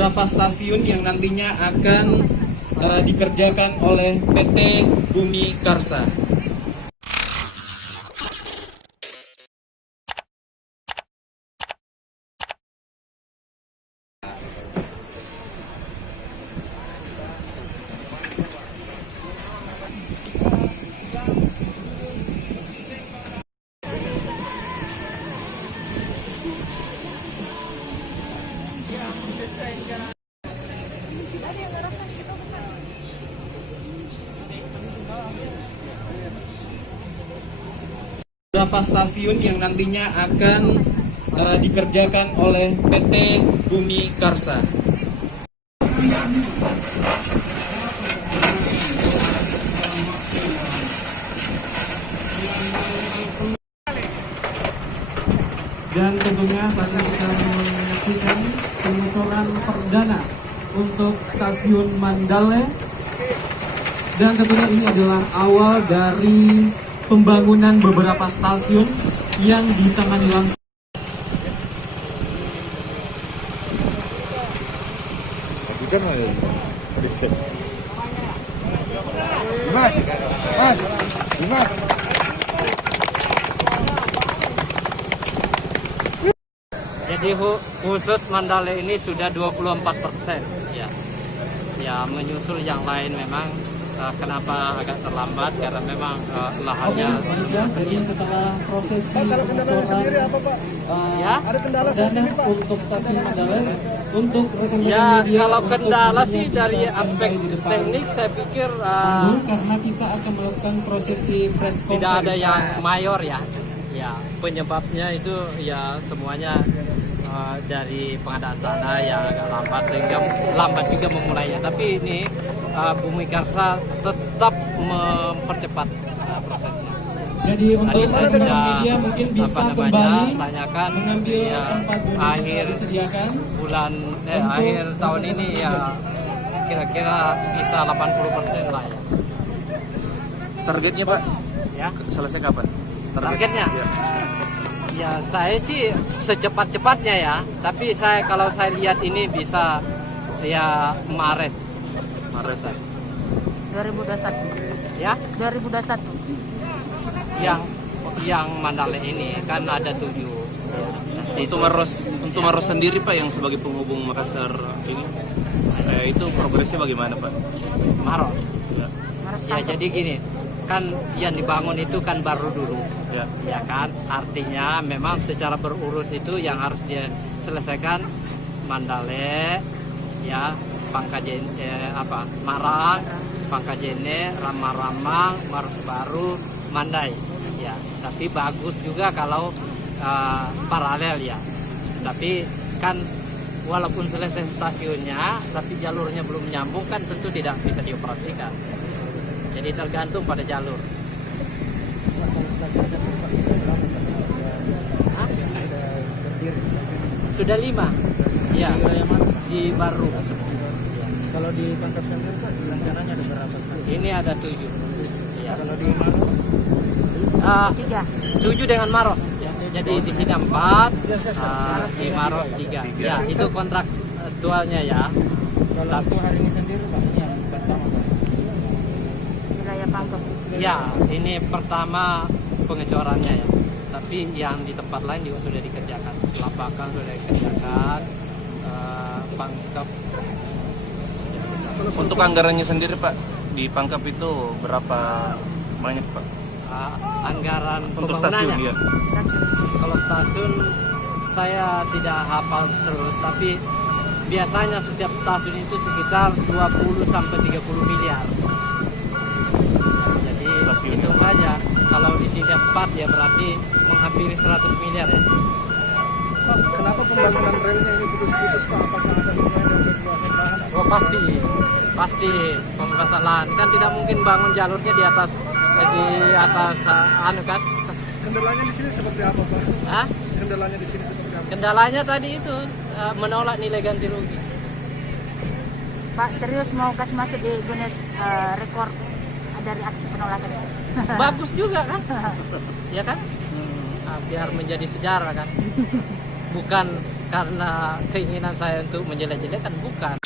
Beberapa stasiun yang nantinya akan dikerjakan oleh PT Bumi Karsa. Beberapa stasiun yang nantinya akan dikerjakan oleh PT Bumi Karsa. Dan tentunya saat ini kita menyaksikan pengucuran perdana untuk stasiun Mandale. Dan tentunya ini adalah awal dari pembangunan beberapa stasiun yang ditangani langsung. Jadi khusus Mandale ini sudah 24% ya. Ya menyusul yang lain memang. Kenapa agak terlambat karena memang lahannya Jadi setelah prosesi pengucuran perdana untuk stasiun Mandale, untuk rekan-rekan ya media, kalau untuk kendala sih bisa dari standby aspek di depan teknik saya pikir karena kita akan melakukan prosesi press conference. tidak ada yang mayor ya. Ya penyebabnya itu ya semuanya dari pengadaan tanah yang agak lambat sehingga lambat juga memulainya. Tapi ini Bumi Karsa tetap mempercepat prosesnya. Jadi untuk rekan media mungkin bisa kembali tanyakan mengambil ya, tempat duduk akhir yang disediakan. Akhir tahun ini ya kira-kira bisa 80% lah ya. Targetnya Pak? Ya. Selesai kapan? Targetnya? Ya. Ya saya sih secepat-cepatnya ya. Tapi kalau saya lihat ini bisa ya Maret. Maret 2021. Ya? 2021. Yang Mandale ini kan ada 7. Ya, Untuk Maros sendiri Pak yang sebagai penghubung Makassar ini, itu progresnya bagaimana Pak? Maros. Ya. Ya jadi gini, kan yang dibangun itu kan baru dulu. Ya. Kan artinya memang secara berurut itu yang harus diselesaikan Mandale ya, Marang, Pangkajene, Ramang-Ramang, Maros Baru, Mandai ya. Tapi bagus juga kalau paralel ya. Tapi kan walaupun selesai stasiunnya tapi jalurnya belum nyambung kan tentu tidak bisa dioperasikan. Jadi tergantung pada jalur. Sudah 5 ya di baru. Kalau di Pangkep Center rencananya ada berapa? Ini ada 7 ya. Kalau di Maros? 7 dengan Maros ya. Jadi di sini 4, di Maros 3 ya. Itu kontrak aktualnya ya. Kalau untuk hari ini sendiri Pak, ini yang pertama Pak. Wilayah Pangkep. Ya, ini pertama pengecorannya ya. Tapi yang di tempat lain juga sudah dikerjakan. Lapangan sudah dikerjakan, Pangkep. Untuk anggarannya sendiri Pak di Pangkep itu berapa banyak Pak? Anggaran Untuk stasiun pembangunannya. ya. Kalau stasiun saya tidak hafal terus, tapi biasanya setiap stasiun itu sekitar 20 sampai 30 miliar. Jadi Stasiun. hitung saja, kalau di sini 4 ya berarti menghampiri 100 miliar ya. Pak, kenapa pembangunan relnya ini putus-putus Pak? Apakah ada hubungannya dengan pembebasan lahan? Oh pasti pembebasan lahan kan tidak mungkin bangun jalurnya di atas anu kan. Kendalanya di sini seperti apa Pak? Hah? Kendalanya di sini seperti apa? Kendalanya tadi itu menolak nilai ganti rugi. Pak serius mau kasih masuk di Guinness rekor dari aksi penolakan? bagus juga kan, ya kan? Biar menjadi sejarah kan, bukan karena keinginan saya untuk menjelek-jelekan, bukan.